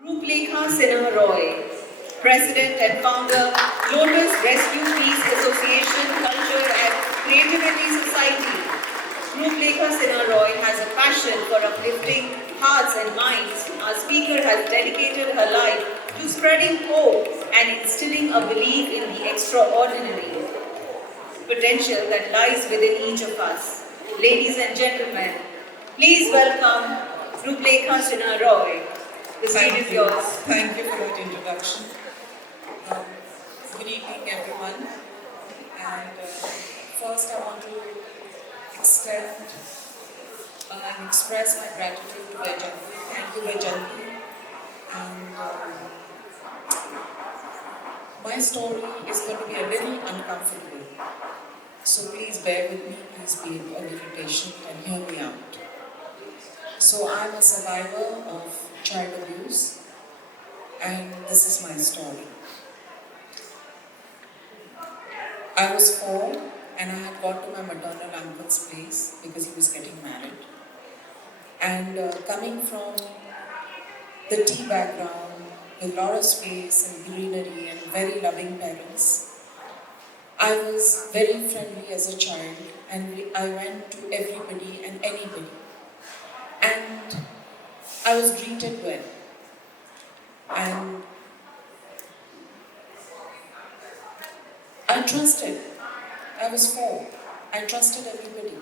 Ruplekhaa SinhaRoy, President and Founder, Lotus Rescue Peace Association, Culture and Creativity Society. Ruplekhaa SinhaRoy has a passion for uplifting hearts and minds. Our speaker has dedicated her life to spreading hope and instilling a belief in the extraordinary potential that lies within each of us. Ladies and gentlemen, please welcome Ruplekhaa SinhaRoy. The seat is yours. Thank you for that introduction. Good evening, everyone. And first, I want to extend and express my gratitude to Vayjayanti. Thank you, Vayjayanti. And my story is going to be a little uncomfortable. So please bear with me. Please be a little patient and hear me out. So I'm a survivor of child abuse, and this is my story. I was 4 and I had got to my maternal uncle's place because he was getting married. And coming from the tea background with a lot of space and greenery and very loving parents, I was very friendly as a child, and I went to everybody and anybody. And I was greeted well, and I trusted. I was 4. I trusted everybody.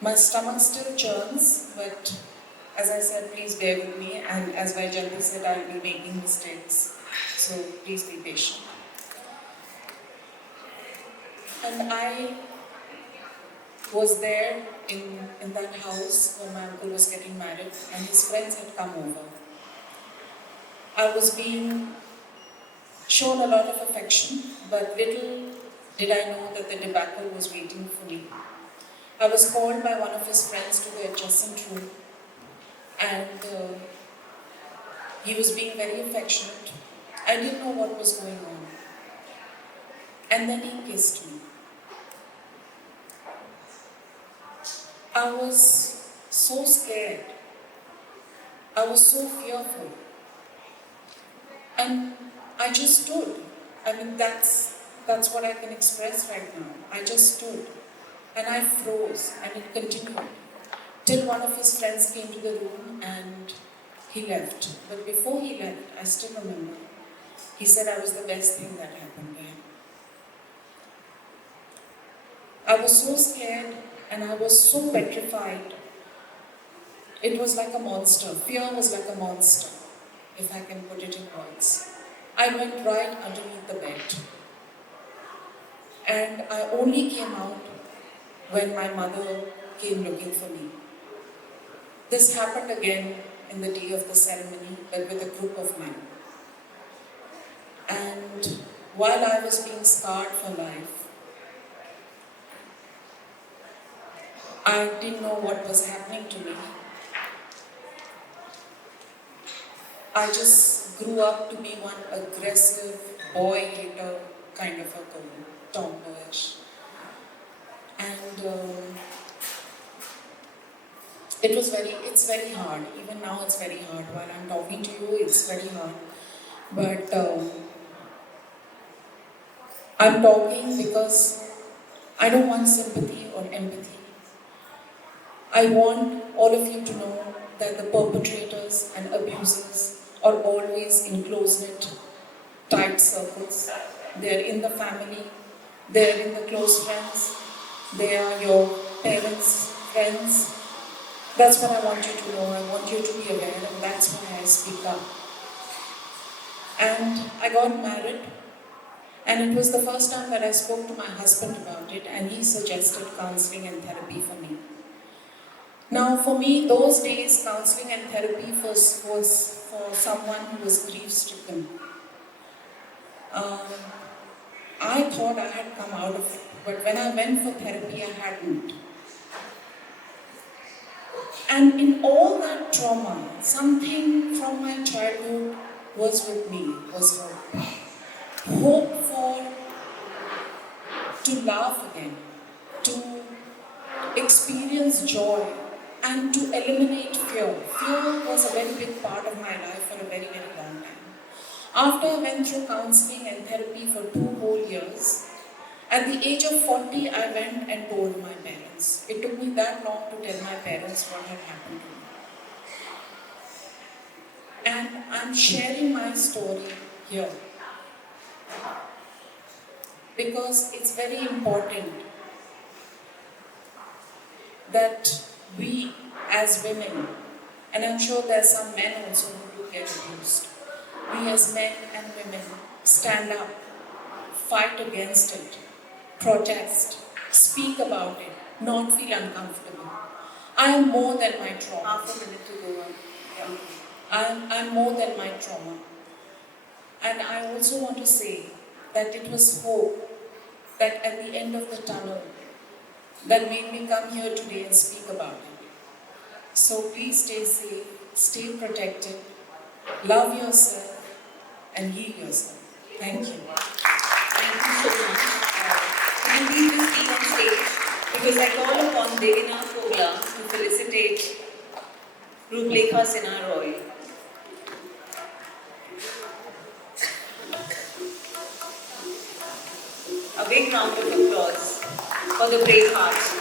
My stomach still churns, but as I said, please bear with me, and as Vayjayanti said, I will be making mistakes, so please be patient. And I was there in that house when my uncle was getting married, and his friends had come over. I was being shown a lot of affection, but little did I know that the debacle was waiting for me. I was called by one of his friends to the adjacent room, and he was being very affectionate. I didn't know what was going on. And then he kissed me. I was so scared. I was so fearful. And I just stood. I mean, that's what I can express right now. I just stood. And I froze, and it continued. Till one of his friends came to the room and he left. But before he left, I still remember, he said I was the best thing that happened to him. I was so scared, and I was so petrified. It was like a monster. Fear was like a monster, if I can put it in words. I went right underneath the bed. And I only came out when my mother came looking for me. This happened again in the day of the ceremony, but with a group of men. And while I was being scarred for life, I didn't know what was happening to me. I just grew up to be one aggressive, boy-hater kind of a girl, tomboyish. And it's very hard. Even now it's very hard. While I'm talking to you, it's very hard. But I'm talking because I don't want sympathy or empathy. I want all of you to know that the perpetrators and abusers are always in close-knit, tight circles. They are in the family, they are in the close friends, they are your parents, friends. That's what I want you to know. I want you to be aware, and that's why I speak up. And I got married, and it was the first time that I spoke to my husband about it, and he suggested counseling and therapy for me. Now, for me, those days, counseling and therapy was for someone who was grief-stricken. I thought I had come out of it, but when I went for therapy, I hadn't. And in all that trauma, something from my childhood was with me, was hope. Hope to laugh again, to experience joy, and to eliminate fear. Fear was a very big part of my life for a very, very long time. After I went through counseling and therapy for 2 whole years, at the age of 40, I went and told my parents. It took me that long to tell my parents what had happened to me. And I'm sharing my story here because it's very important that we as women, and I'm sure there are some men also who do get abused, we as men and women stand up, fight against it, protest, speak about it, not feel uncomfortable. I am more than my trauma. Half a minute to go on. Yeah. I'm more than my trauma. And I also want to say that it was hope that at the end of the tunnel that made me come here today and speak about it. So please stay safe, stay protected, love yourself, and heal yourself. Thank you. Thank you so much. Can you please just be on stage? Because I call upon Devina Kogla to felicitate Ruplekhaa SinhaRoy. A big round of applause for the brave hearts.